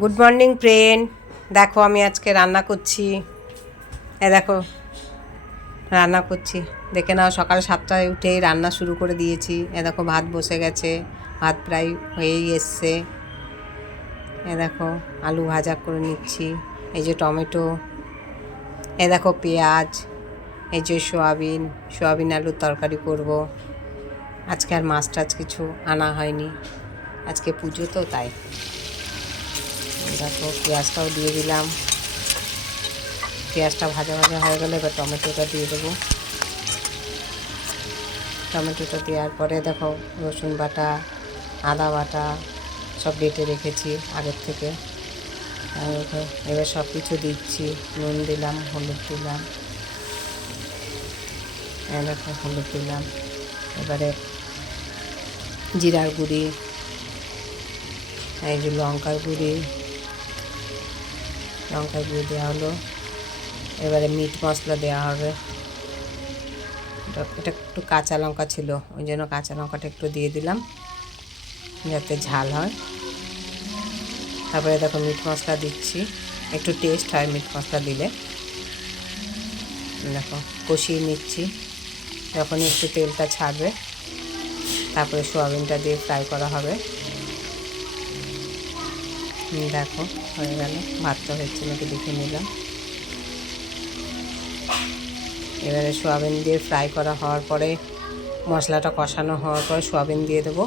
Good morning friend, দেখো আমি আজকে রান্না করছি। দেখো রান্না করছি, দেখে নাও। সকাল 7টায় উঠেই রান্না শুরু করে দিয়েছি। দেখো ভাত বসে গেছে, ভাত প্রায় হয়েই এসছে। দেখো আলু ভাজা করে নিচ্ছি, এই যে টমেটো, দেখো পেঁয়াজ, এই যে সোয়াবিন আলুর তরকারি করব। আজকে আর মাছ টাছ কিছু আনা হয়নি, আজকে পুজো তো তাই। দেখো পেঁয়াজটাও দিয়ে দিলাম। পেঁয়াজটা ভাজা ভাজা হয়ে গেলে এবার টমেটোটা দিয়ে দেবো। টমেটোটা দেওয়ার পরে দেখো রসুন বাটা, আদা বাটা সব বেটে রেখেছি আগের থেকে। এবার সব কিছু দিচ্ছি, নুন দিলাম, হলুদ দিলাম, দেখো হলুদ দিলাম। এবারে জিরার গুঁড়ি, এই যে লঙ্কার গুঁড়ি দেওয়া হলো। এবারে মিট মশলা দেওয়া হবে। এটা একটু কাঁচা লঙ্কা ছিল, ওই জন্য কাঁচা লঙ্কাটা একটু দিয়ে দিলাম যাতে ঝাল হয়। তারপরে দেখো মিট মশলা দিচ্ছি, একটু টেস্ট হয় মিট মশলা দিলে। দেখো কষিয়ে নিচ্ছি, যখন একটু তেলটা ছাড়বে তারপরে সোয়াবিনটা দিয়ে ফ্রাই করা হবে। দেখো হয়ে গেল, ভাতটা হচ্ছে নাকি দেখে নিলাম। এবারে সোয়াবিন দিয়ে ফ্রাই করা হওয়ার পরে, মশলাটা কষানো হওয়ার পরে সোয়াবিন দিয়ে দেবো।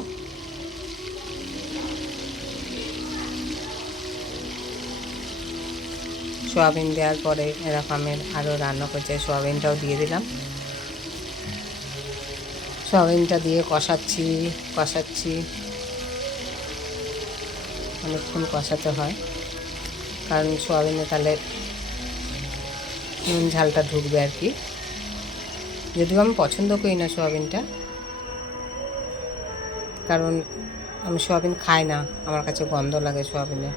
সোয়াবিন দেওয়ার পরে এরকমের আরও রান্না করছে, সোয়াবিনটাও দিয়ে দিলাম। সোয়াবিনটা দিয়ে কষাচ্ছি অনেকক্ষণ কষাতে হয়, কারণ সোয়াবিনে তাহলে নুন ঝালটা ঢুকবে আর কি। যদিও আমি পছন্দ করি না সোয়াবিনটা, কারণ আমি সোয়াবিন খাই না, আমার কাছে গন্ধ লাগে সোয়াবিনে।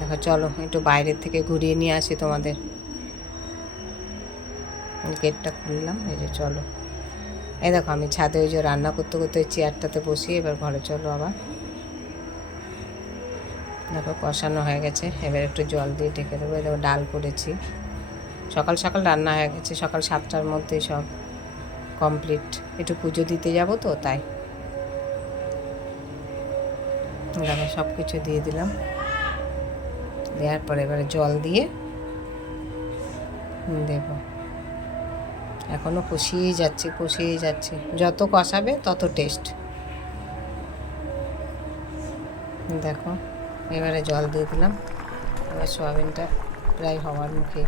দেখো চলো একটু বাইরের থেকে ঘুরিয়ে নিয়ে আসি তোমাদের। গেটটা খুললাম, এই যে চলো। এই দেখো আমি ছাদে ওই যে রান্না করতে করতে চেয়ারটাতে বসি। এবার ঘরে চলো আবার। দেখো কষানো হয়ে গেছে, এবার একটু জল দিয়ে ঢেকে দেবো। দেখো ডাল করেছি, সকাল সকাল রান্না হয়ে গেছে, সকাল 7টার মধ্যেই সব কমপ্লিট। একটু পুজো দিতে যাব তো তাই। দেখো সব কিছু দিয়ে দিলাম, দেওয়ার পরে এবারে জল দিয়ে দেব। এখনও কষিয়েই যাচ্ছি, যত কষাবে তত টেস্ট। দেখো এবারে জল দিয়ে দিলাম। এবার সোয়াবিনটা প্রায় হওয়ার মুখে,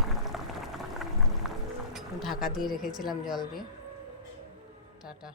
ঢাকা দিয়ে রেখেছিলাম জল দিয়ে। টাটা।